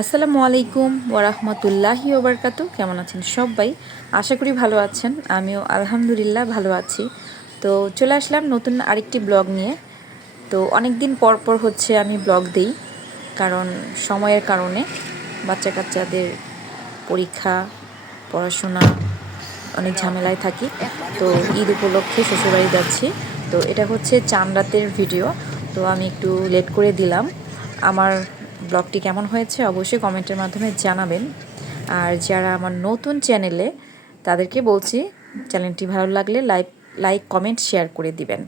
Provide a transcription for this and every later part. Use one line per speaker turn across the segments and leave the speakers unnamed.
আসসালামু আলাইকুম ওরহমতুল্লাহি ওবরকাতু কেমন আছেন সবাই? আশা করি ভালো আছেন। আমিও আলহামদুলিল্লাহ ভালো আছি। তো চলে আসলাম নতুন আরেকটি ব্লগ নিয়ে। তো অনেক দিন পর পর হচ্ছে আমি ব্লগ দিই, কারণ সময়ের কারণে বাচ্চা কাচ্চাদের পরীক্ষা, পড়াশোনা, অনেক ঝামেলায় থাকি। তো ঈদ উপলক্ষে শ্বশুরবাড়ি যাচ্ছি। তো এটা হচ্ছে চান রাতের ভিডিও। তো আমি একটু লেট করে দিলাম। আমার ব্লগটি কেমন হয়েছে অবশ্যই কমেন্টের মাধ্যমে জানাবেন। আর যারা আমার নতুন চ্যানেলে, তাদেরকে বলছি, চ্যানেলটি ভালো লাগলে লাইক লাইক, কমেন্ট, শেয়ার করে দিবেন।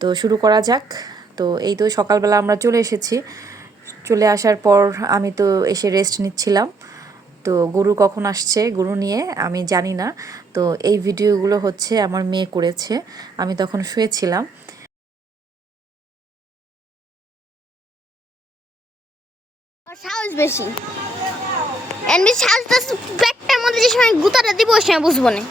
তো শুরু করা যাক। তো এই তো সকালবেলা আমরা চলে এসেছি। চলে আসার পর আমি তো এসে রেস্ট নিচ্ছিলাম। তো গরু কখন আসছে, গরু নিয়ে আমি জানি না। তো এই ভিডিওগুলো হচ্ছে আমার মেয়ে করেছে। আমি তখন শুয়েছিলাম।
সাহস বেশি। তো ব্যাগটার মধ্যে যে সময় গুতাটা দিব, ওই সময় বুঝব না।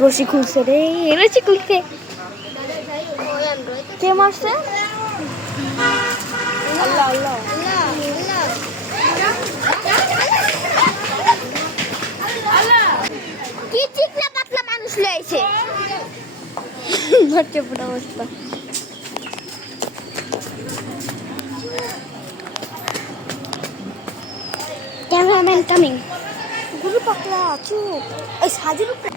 রশি খুলছে রে খুলছে। কে মারছে? কি চিকনা পাতলা মানুষ লয়েছে ভরছে পুরো অবস্থা। ক্যামেরাম্যান কামিং গুরু পাকলা চুপ এই সাজের উপরে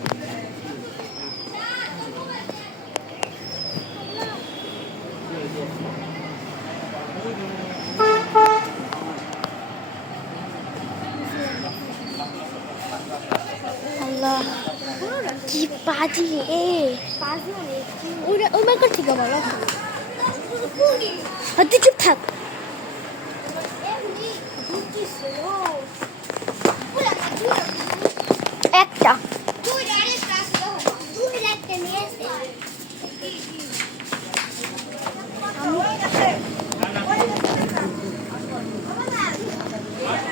আল্লাহ কি বাজি এ ওই ওই মার্কার থেকে বলো আর তুই চুপ থাক একটা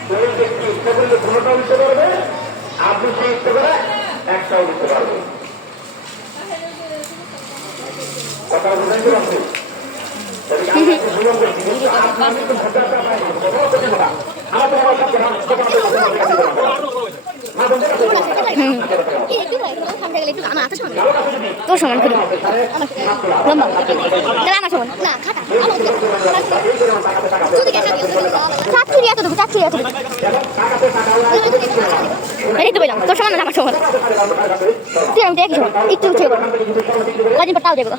সেই ব্যক্তি ইচ্ছা করলে কোনোটাও দিতে পারবে আপনি সেই
তোর সমান করি লম্বা তাহলে আমার সমান না খাটা চাকরি এত দেবো চাকরি এত এই তো তোর সমান না আমার সমান তুই আমি একই সমান একটু উঠে কদিন পর তাও দিবি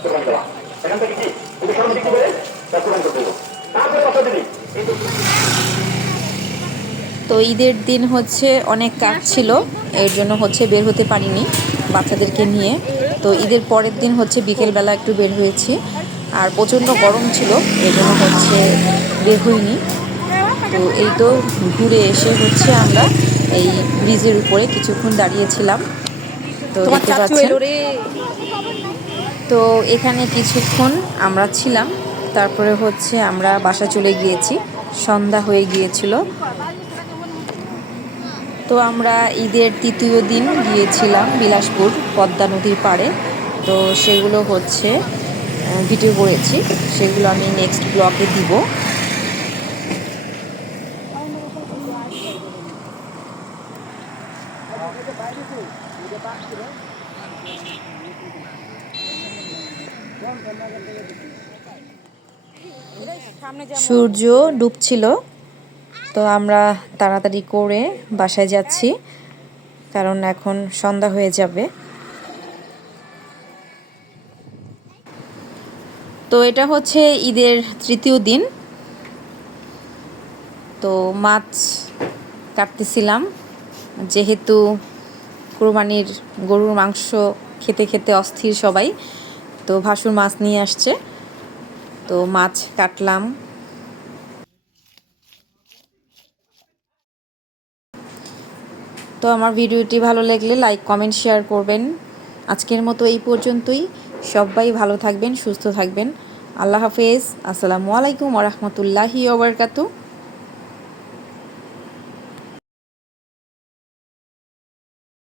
তো
ঈদের দিন হচ্ছে অনেক কাজ ছিল। এর জন্য হচ্ছে বের হতে পারিনি বাচ্চাদেরকে নিয়ে। তো ঈদের পরের দিন হচ্ছে বিকেলবেলা একটু বের হয়েছি। আর প্রচণ্ড গরম ছিল এই জন্য হচ্ছে বের হইনি। তো এই তো ঘুরে এসে হচ্ছে আমরা এই ব্রিজের উপরে কিছুক্ষণ দাঁড়িয়েছিলাম। তো দেখতে পাচ্ছেন? তো এখানে কিছুক্ষণ আমরা ছিলাম তারপরে হচ্ছে আমরা বাসা চলে গিয়েছি। সন্ধ্যা হয়ে গিয়েছিল। তো আমরা ঈদের তৃতীয় দিন গিয়েছিলাম বিলাসপুর পদ্মা নদীর পাড়ে। তো সেগুলো হচ্ছে ভিডিও করেছি। সেগুলো আমি নেক্সট ব্লগে দিব। সূর্য ডুবছিল। তো আমরা তাড়াতাড়ি করে বাসায় যাচ্ছি, কারণ এখন সন্ধ্যা হয়ে যাবে। তো এটা হচ্ছে ঈদের তৃতীয় দিন। তো মাছ কাটতেছিলাম, যেহেতু কোরবানির গরুর মাংস খেতে খেতে অস্থির সবাই, তো ভাসুর মাছ নিয়ে আসছে। তো মাছ কাটলাম। তো আমার ভিডিওটি ভালো লাগলে লাইক, কমেন্ট, শেয়ার করবেন। আজকের মতো এই পর্যন্তই। সবাই ভালো থাকবেন, সুস্থ থাকবেন। আল্লাহ হাফেজ। আসসালামু আলাইকুম ওরহমতুল্লাহি ওবরকাতু